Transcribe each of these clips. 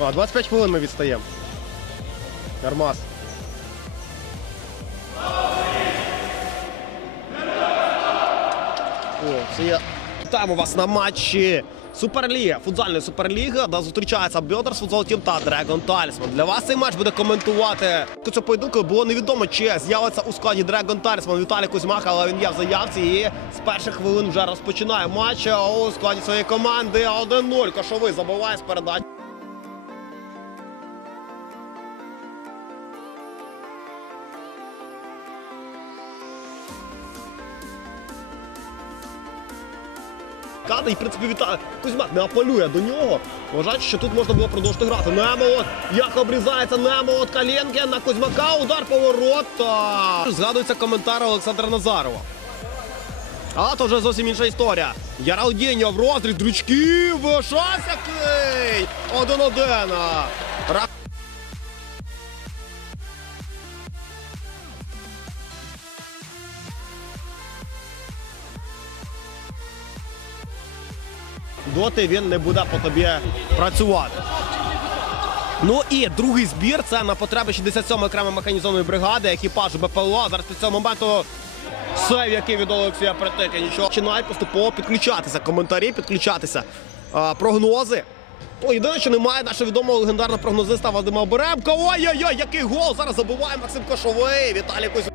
А, 25 хвилин ми відстаємо. Нормас. О, це я. Вітаємо вас на матчі Суперліги, футзальної суперліги, де зустрічається Бьодерс Футзол Тім та Дрегон Талісман. Для вас цей матч буде коментувати. Цього поєдинку було невідомо, чи з'явиться у складі Дрегон Талісман Віталій Кузьмах, але він є в заявці і з перших хвилин вже розпочинає матч у складі своєї команди 1-0. Кошовий забиває з передач. Кади, і в принципі Віталій Кузьмак не апелює до нього. Вважають, що тут можна було продовжити грати. Немолот, як обрізається Немолот Калєнкен на Кузьмака, удар поворота. Згадується коментар Олександра Назарова. А то вже зовсім інша історія. Яралдіньо в розріз, дрючків, шанс який! Один-один. Доти він не буде по тобі працювати. Ну і другий збір це на потреби 67-ї окремої механізованої бригади, екіпажу БПЛО. Зараз під цього моменту сейв, який від Олексія Притики, нічого. Починають поступово підключатися. Коментарі, підключатися. А, прогнози. О, єдине, що немає нашого відомого легендарного прогнозиста Вадима Беремка. Ой-ой-ой, який гол! Зараз забуває Максим Кошовий. Віталій Кузьмин.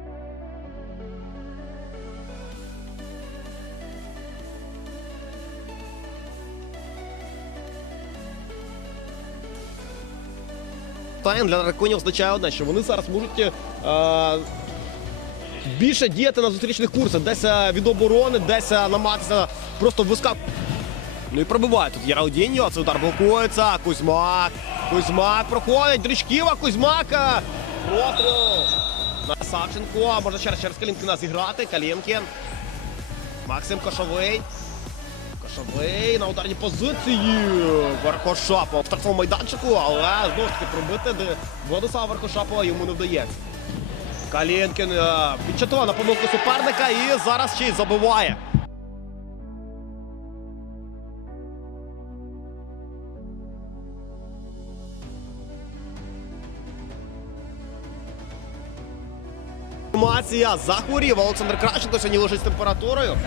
Тайн для драконів означає одне, що вони зараз можуть е, більше діяти на зустрічних курсах, десь е, від оборони, десь е, намагатися просто вискак. Ну і пробиває тут Яраудіньо, цей удар блокується. Кузьмак. Кузьмак проходить. Дрючківа, Кузьмак. е, Просто на Савченко. Можна через через Калінкіна зіграти. Калінкін. Максим Кошовий. Кошовий на ударній позиції. Верхошапов в штрафному майданчику, але знову ж таки пробити Владислава Верхошапова йому не вдається. Калінкін е, відчатував на помилку суперника і зараз ще й забиває. Інформація захворів Олександр Кращенко сьогодні лежить з температурою.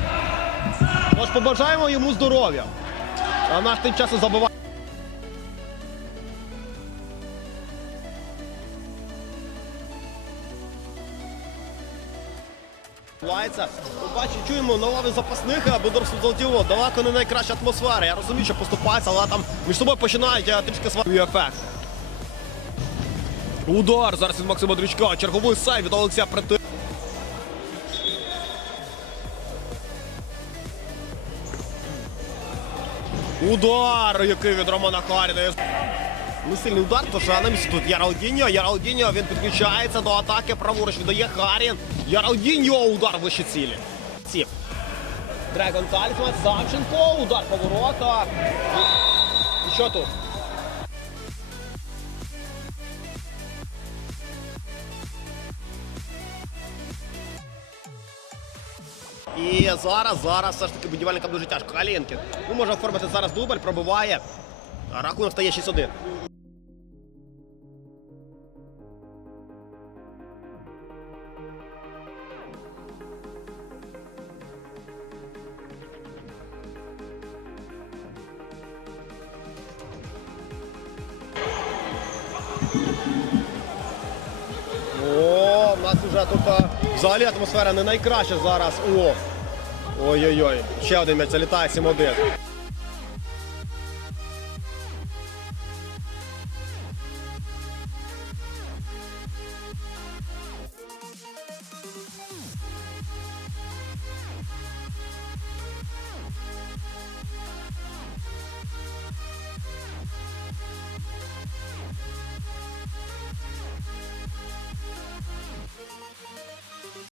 Тож побажаємо йому здоров'я. А наш тим часом забиває. Відбувається. Ми бачимо, чуємо лаві запасних, а Бедорф Золотіло далеко не найкраща атмосфера. Я розумію, що поступається, але там між собою починають а, трішки сварити ефект. Удар зараз від Максима Дрючка. Черговий сейв від Олексія Прити. Удар, який від Романа Харіна. Не сильний удар, то що на місці тут Яралдіньо. Яралдіньо, він підключається до атаки. Праворуч віддає Харін. Яралдіньо, удар вище цілі. Сів. Дрегон Талісман, Савченко, удар поворота. І що тут? І зараз, зараз все ж таки будівельникам дуже тяжко. Калінкін. Ну, може оформити зараз дубль, пробиває. Рахунок стає 6-1. Нас вже тут взагалі атмосфера не найкраща зараз. О! Ой-ой-ой, ще один м'яч залітає 7-1.